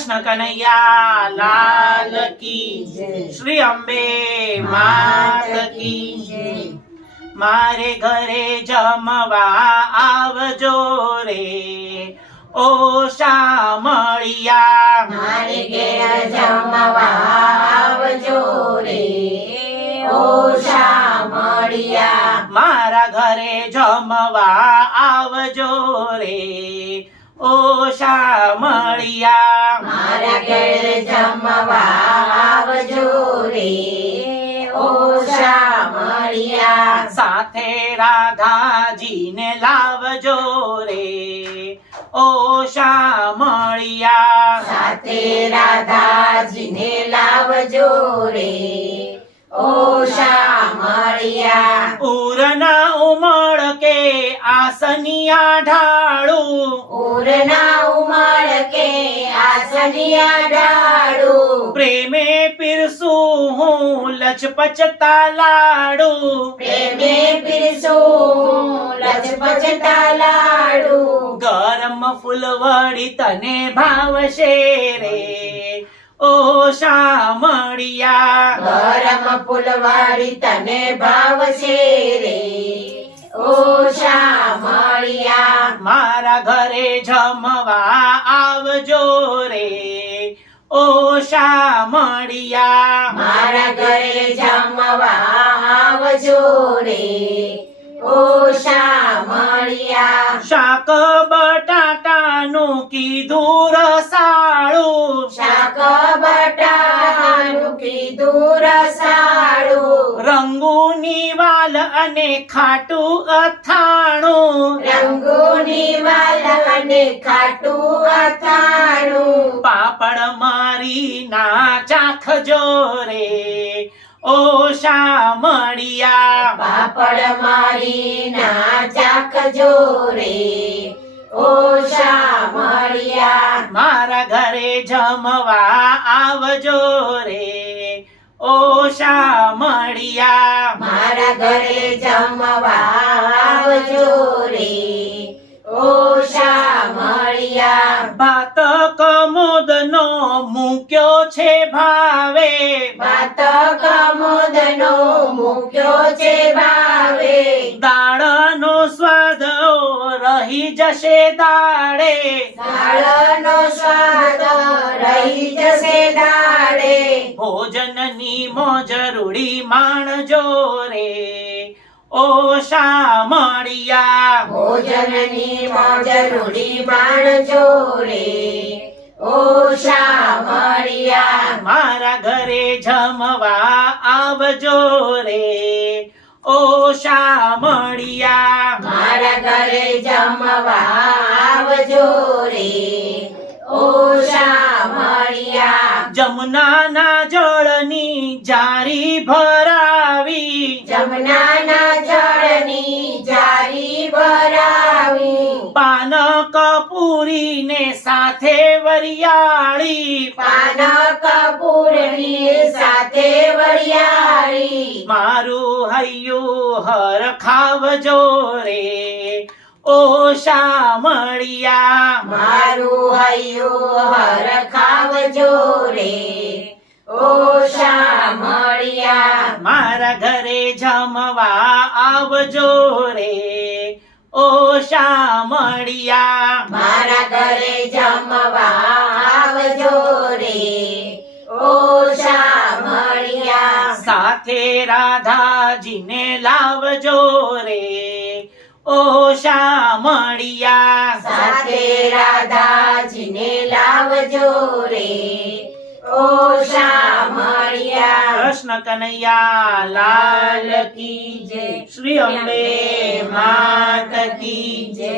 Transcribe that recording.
કૃષ્ણ કનૈયા લાલ કી જય. શ્રી અંબે માત કી જય. મારે ઘરે જમવા આવજો રે ઓ શામળિયા મારે ઘેર જમવા આવજો રે ઓ શામળિયા. મારા ઘરે જમવા આવજો રે ઓ શામળિયા. મારા ઘેર જમવા આવજો રે ઓ શામળિયા. સાથે રાધાજીને લાવજો રે ઓ શામળિયા. સાથે રાધાજીને લાવજો રે ઓ શામળિયા. ઉરના ઉમળ કે આસનિયા ઢાળું ઉરના ઉમળ કે આસનિયા ડાળું. પ્રેમે પીરસું હું લચપચતા લાડુ પ્રેમે પીરસું લચપચતા લાડુ. ગરમ ફૂલવડી તને ભાવશે રે ઓ શામળિયા. ગરમ ફૂલવાળી તને ભાવશે રે ઓ શામળિયા. મારા ઘરે જમવા આવજો રે ઓ શામળિયા. મારા ઘરે જમવા આવજો રે ઓ શામળિયા. શાક બટાટાનું કીધું રસાળું શાક બટાટાનું કીધું રસાળું. રંગુની વાલ અને ખાટું અથાણું રંગોની વાલ અને ખાટું અથાણું. પાપડ મારી ના ચાખજો રે ઓ શામળિયા. પાપડ મારી ના ચાખજો રે ઓ શામળિયા. મારા ઘરે જમવા આવજો રે ઓ શામળિયા. મારા ઘરે જમવા આવજો રે ઓ શામળિયા. ભાત કમોદનો મૂક્યો છે ભાવે ભાત કમોદનો મૂક્યો છે ભાવે. દાળનો સ્વાદ રહી જશે દાળે દાળનો સ્વાદ રહી જશે દાળે. ભોજનની મોજ રૂડી માણજો રે ઓ શામળિયા. ભોજનની મોજ રૂડી માણજો રે ઓ શામળિયા. મારા ઘરે જમવા આવજો રે ઓ શામળિયા. મારા ઘરે જમવા આવજો રે ઓ શામળિયા. જમુનાના જળની જારી ભરાવી જમનાના જળની જારી ભરાવી. પાન કપૂરીને સાથે વરિયાળી પાન કપૂરની સાથે વરિયાળી. મારું હૈયું હર ખાવજો રે ઓ શામળિયા. મારું હૈયું હર ખાવજો રે ઓ શામળિયા. મારા ઘરે જમવા આવજો રે ઓ શામળિયા. મારા ઘરે જમવા આવજો રે ઓ શામળિયા. સાથે રાધાજીને લાવજો રે ઓ શામળિયા. સાથે રાધાજીને લાવજો રે ઓ શામળિયા. કૃષ્ણ કનૈયા લાલ કી જય. શ્રી અંબે માત કી જય.